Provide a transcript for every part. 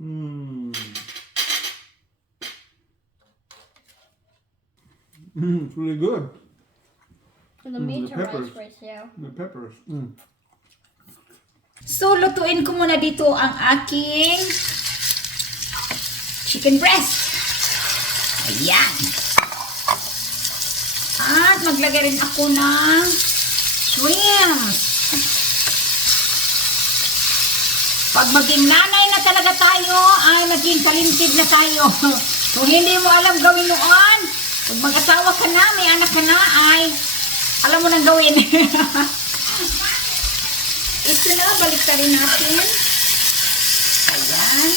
Mmm. It's really good. The the meat peppers. rice right there. The peppers. So, lutuin ko muna dito ang aking chicken breast. Ayan. At maglagay rin ako ng shrimp. Pag maging nanay na talaga tayo, ay maging kalimtid na tayo. Kung hindi mo alam gawin noon, pag mag-asawa ka na, may anak ka na, ay alam mo nang gawin. Ito na, balik ka rin natin. Ayan.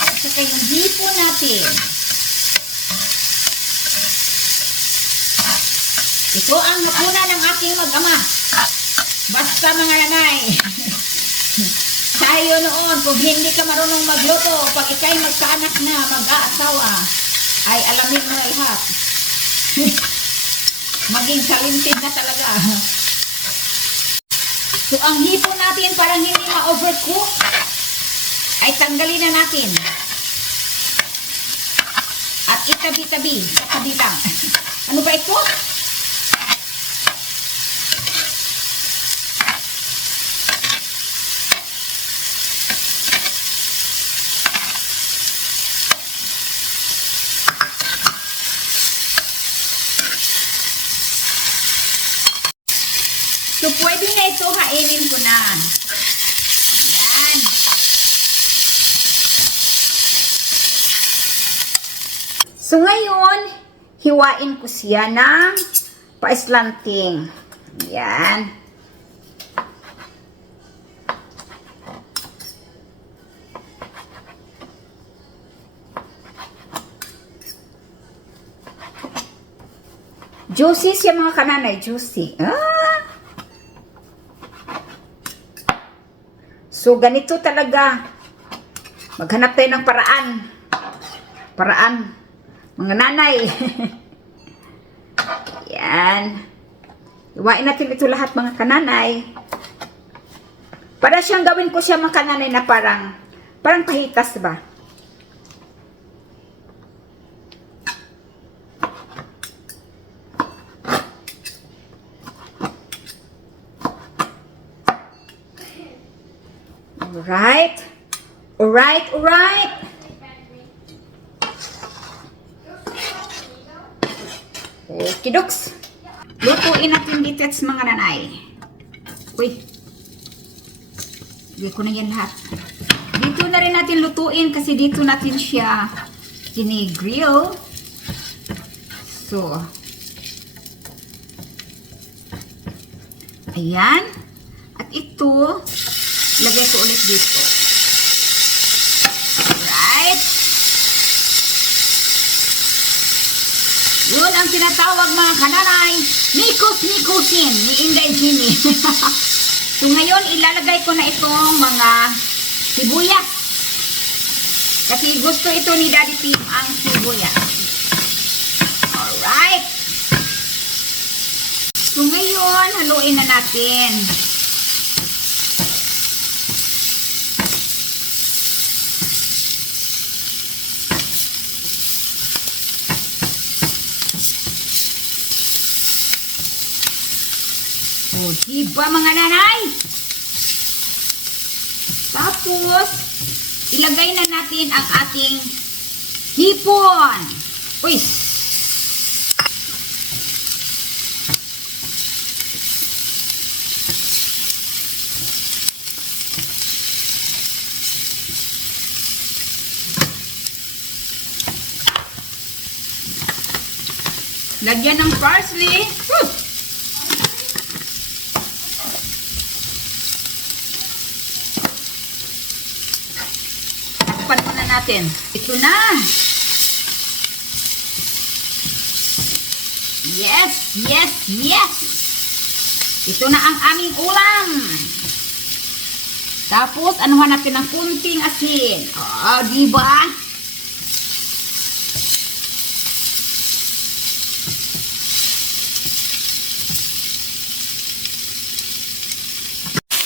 At saka yung hipo natin. Ito ang hapunan ng aking mag-ama. Basta mga nanay. Tayo noon, kung hindi ka marunong magluto, pag ikay magkaanak na, mag-aasawa, ay alamin mo na lahat. Maging kalimtid na talaga. So, ang hipo natin parang hindi ma-overcook, ay tanggalin na natin. At itabi-tabi, sa kabilang. Ano ba ito? So, pwede na ito, hainin ko na. Ayan. So, ngayon, hiwain ko siya ng paislanting. Ayan. Juicy siya mga kananay, juicy. So, ganito talaga. Maghanap tayo ng paraan. Paraan. Mga nanay. Yan. Iwain natin ito lahat mga kananay. Para siyang gawin ko siya mga kananay na parang pahitas ba? Alright. Alright, alright. Okay, doks. Lutuin natin dito at mga nanay. Uy. Hindi ko na yan lahat. Dito na rin natin lutuin kasi dito natin siya gini-grill. So. Ayan. At ito, lagay ko ulit dito. Alright. Yun ang tinatawag mga kananay, nikos-nikosin ni Inday Jimmy. So ngayon, ilalagay ko na itong mga sibuyas. Kasi gusto ito ni Daddy Tim ang sibuyas. Alright. So ngayon, haluin na natin. O, diba mga nanay? Tapos, ilagay na natin ang ating hipon. Uy! Lagyan ng parsley. Takpan muna natin. Ito na. Yes, yes, yes. Ito na ang aming ulam. Tapos, anuhan natin ng kunting asin. Oh, diba?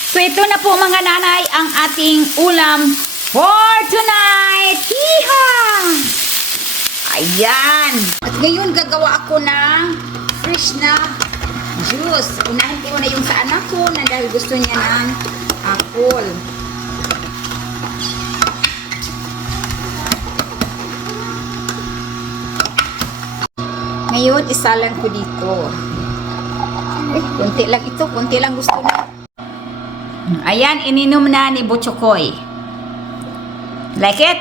So, ito na po mga nanay ang ating ulam for tonight. Ayan. At ngayon gagawa ako ng fresh na juice. Unahin ko na yung sa anak ko na dahil gusto niya ng apple. Ngayon, isalan ko dito. Kunti lang ito. Kunti lang gusto na. Ayan, ininom na ni Butchokoy. Like it?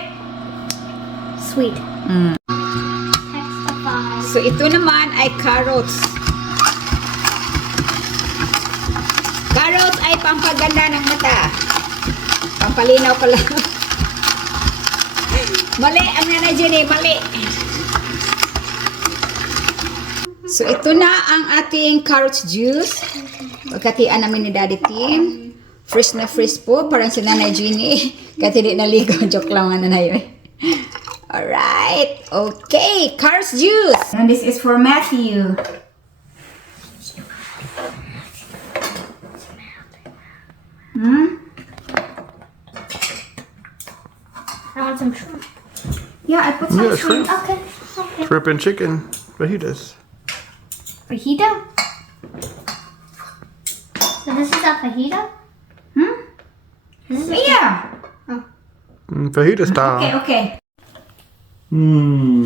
Sweet. Mm. Extra five. So, ito naman ay carrots. Carrots ay pampaganda ng mata. Pampalinaw pala. Mali ang Nanay Jenny, mali. So, ito na ang ating carrot juice. Pagkatian namin ni Daddy Tim. Fresh na fresh po. Parang si Nanay Jenny. Kahit hindi naligo. Joke lang nga Nanay. Alright. Okay. Carrot juice. And this is for Matthew. I want some shrimp. Yeah, I put some Yeah, shrimp. shrimp. Okay. Okay. Shrimp and chicken fajitas. Fajita? So this is a fajita? This is Yeah. Fajita style. Okay, okay. Mmm.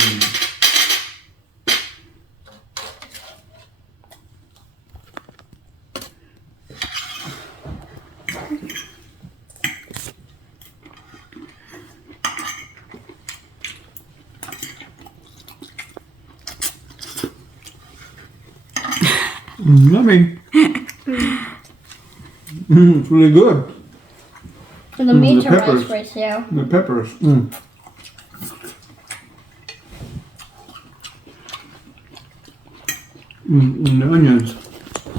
Yummy. It's really good. for the the meteorites peppers. ratio. The peppers. And the onions.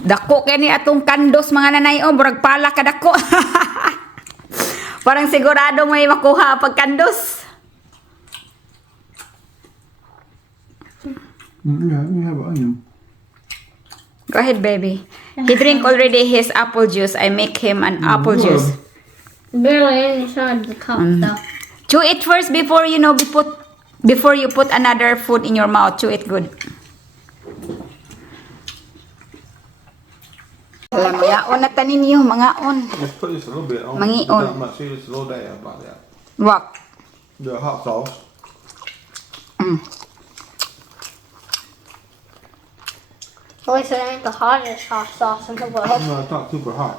Dako kaya ni atong kandos mga nanay. Oh, murag pala ka dako. Parang sigurado may makuha pag kandos. Yeah, we have onion. Go ahead, baby. He drink already his apple juice. I make him an apple juice. Barely inside the cup though. Chew it first before before you put another food in your mouth. Chew it good. Mga on na tanin niyo, mga on. Just put this a little bit on. Mangi Not on. much. See, just a little dab like that. What? The hot sauce. At least it ain't the hottest hot sauce in the world. No, it's not super hot.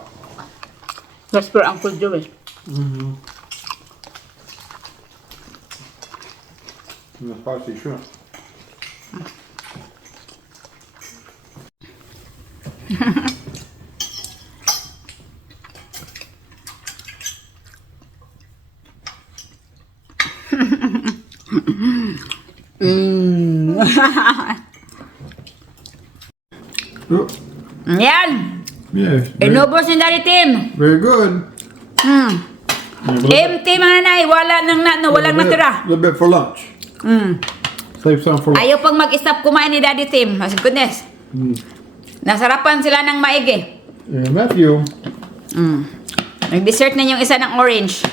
That's for Uncle Joey. And the spicy shrimp. Oh, Yan. yes. Inubos ni Daddy Tim. Very good. Mm. Empty mga nanay. Wala walang natira. A little bit for lunch. Save some for lunch. Ayaw pang mag-stop kumain ni Daddy Tim. Mas goodness. Nasarapan sila ng maigi. And Matthew. Nag-dessert na yung isa ng orange.